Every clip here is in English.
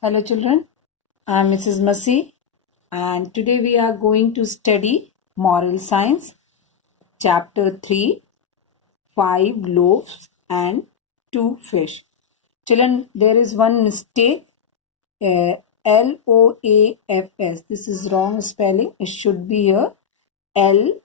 Hello children, I am Mrs. Masi and today we are going to study Moral Science, Chapter 3, 5 Loaves and 2 Fish. Children, there is one mistake, L-O-A-F-S. This is wrong spelling. It should be here L-O-A-V-E-S.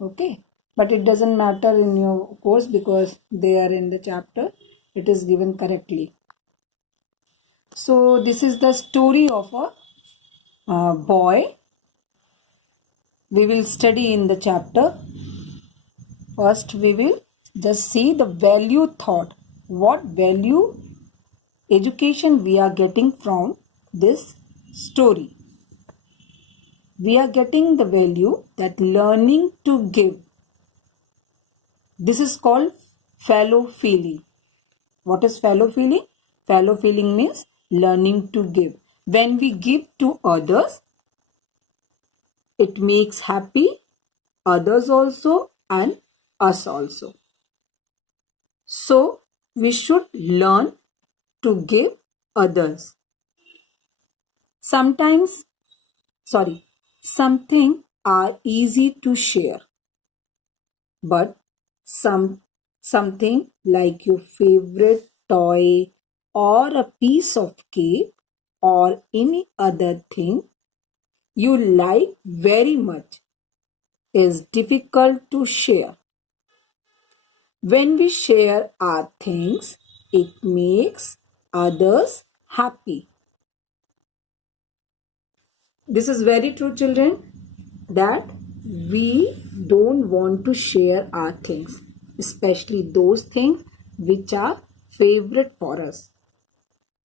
Okay, but it doesn't matter in your course because they are in the chapter. It is given correctly. So this is the story of a boy. We will study in the chapter. First we will just see the value thought. What value education we are getting from this story. We are getting the value that learning to give. This is called fellow feeling. What is fellow feeling? Fellow feeling means learning to give. When we give to others, it makes happy others also and us also. So we should learn to give others. Something are easy to share, but something like your favorite toy or a piece of cake or any other thing you like very much is difficult to share. When we share our things, it makes others happy. This is very true, children, that we don't want to share our things, especially those things which are favorite for us.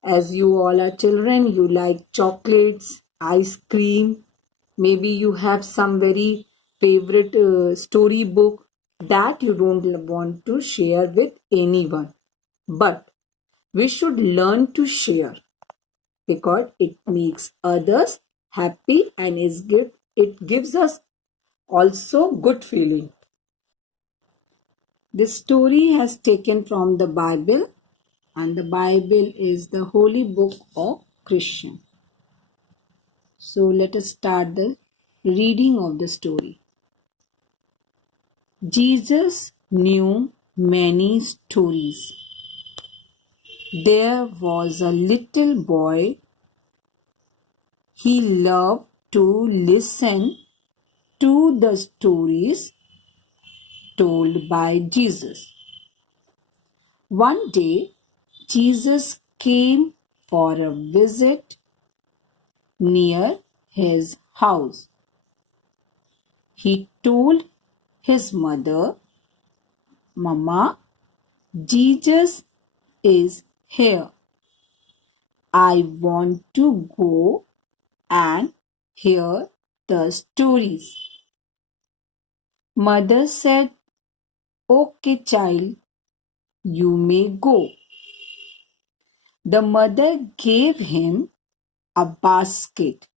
As you all are children, you like chocolates, ice cream, maybe you have some very favorite story book that you don't want to share with anyone. But we should learn to share because it makes others happy and it gives us also good feeling. This story has taken from the Bible, and the Bible is the holy book of Christian. So let us start the reading of the story. Jesus knew many stories. There was a little boy. He loved to listen to the stories told by Jesus. One day, Jesus came for a visit near his house. He told his mother, "Mama, Jesus is here. I want to go and hear the stories." Mother said, "Okay, child, you may go." The mother gave him a basket.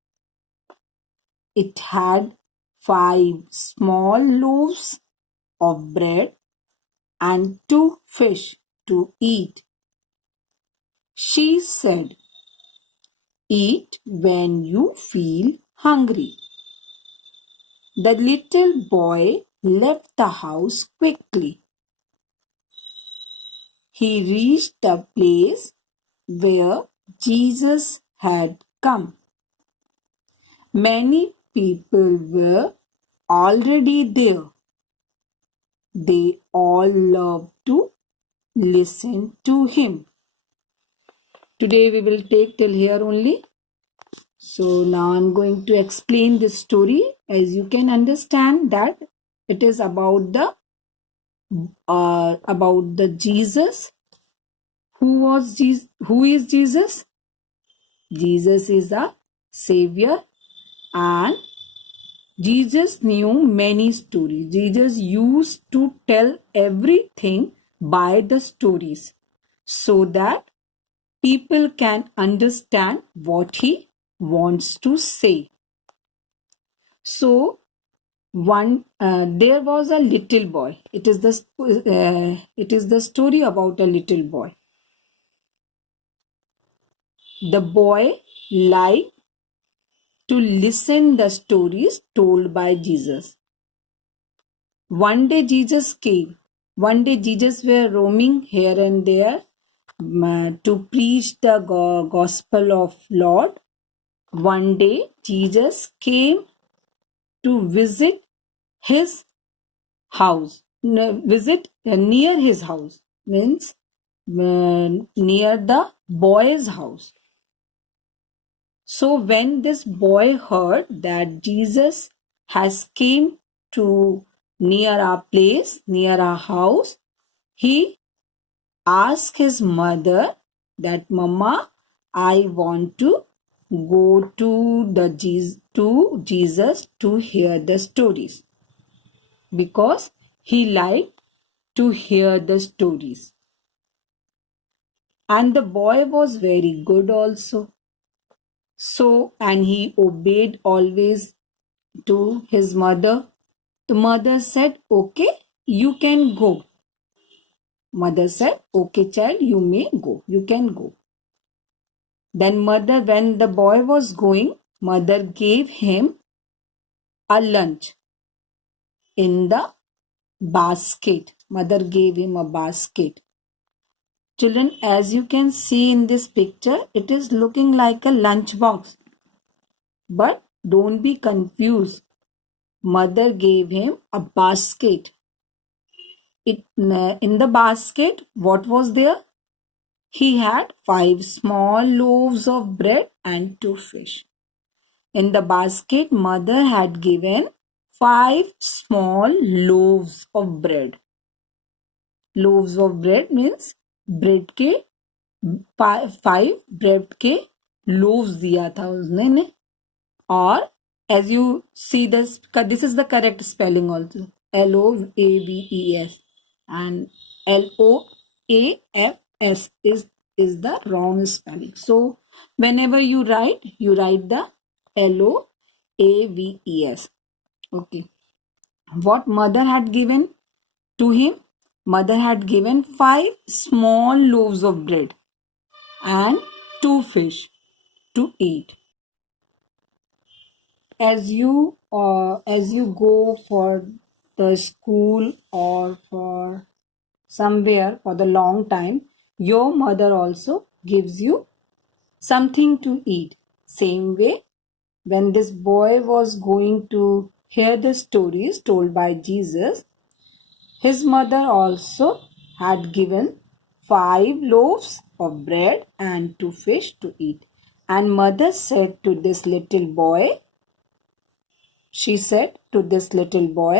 It had 5 small loaves of bread and 2 fish to eat. She said, "Eat when you feel hungry." The little boy left the house quickly. He reached the place where Jesus had come. Many people were already there. They all loved to listen to him. Today we will take till here only. So now I'm going to explain this story. As you can understand that it is about the Jesus. Who is Jesus? Jesus is a savior, and Jesus knew many stories. Jesus used to tell everything by the stories so that people can understand what he wants to say. So There was a little boy. It is the story about a little boy. The boy liked to listen the stories told by Jesus. One day Jesus came. One day Jesus were roaming here and there to preach the gospel of Lord. One day Jesus came to visit his house. Visit near his house means near the boy's house. So when this boy heard that Jesus has came to near our place, near our house, he asked his mother that Mama, I want to go to Jesus to hear the stories, because he liked to hear the stories. And the boy was very good also. So, and he obeyed always to his mother. The mother said, okay, you can go. Mother said, okay, child, you may go. You can go. Then mother, when the boy was going, mother gave him a lunch in the basket. Mother gave him a basket. Children, as you can see in this picture, it is looking like a lunch box. But don't be confused. Mother gave him a basket. In the basket, what was there? He had 5 small loaves of bread and 2 fish. In the basket, mother had given 5 small loaves of bread. Loaves of bread means bread के 5 bread के loaves दिया था उसने ने. Or as you see this is the correct spelling also. Loaves and Loafs is the wrong spelling. So whenever you write the Loaves. Okay. What mother had given to him? Mother had given 5 small loaves of bread and 2 fish to eat. As you go for the school or for somewhere for the long time, your mother also gives you something to eat. Same way, when this boy was going to hear the stories told by Jesus, his mother also had given 5 loaves of bread and 2 fish to eat. And mother said to this little boy,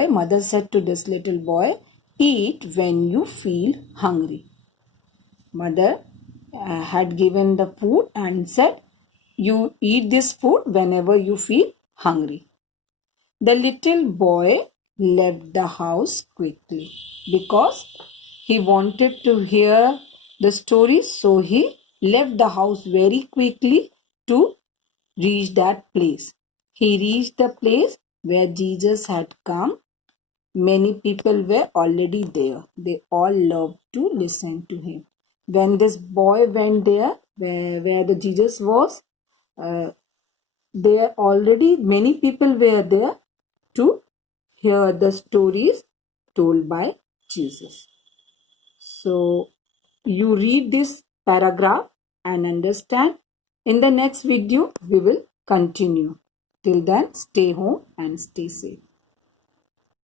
mother said to this little boy, eat when you feel hungry. Mother had given the food and said, you eat this food whenever you feel hungry. The little boy left the house quickly because he wanted to hear the story, so he left the house very quickly to reach that place. He reached the place where Jesus had come. Many people were already there. They all loved to listen to him. When this boy went there, where the Jesus was, there already many people were there to hear the stories told by Jesus. So you read this paragraph and understand. In the next video, we will continue. Till then, stay home and stay safe.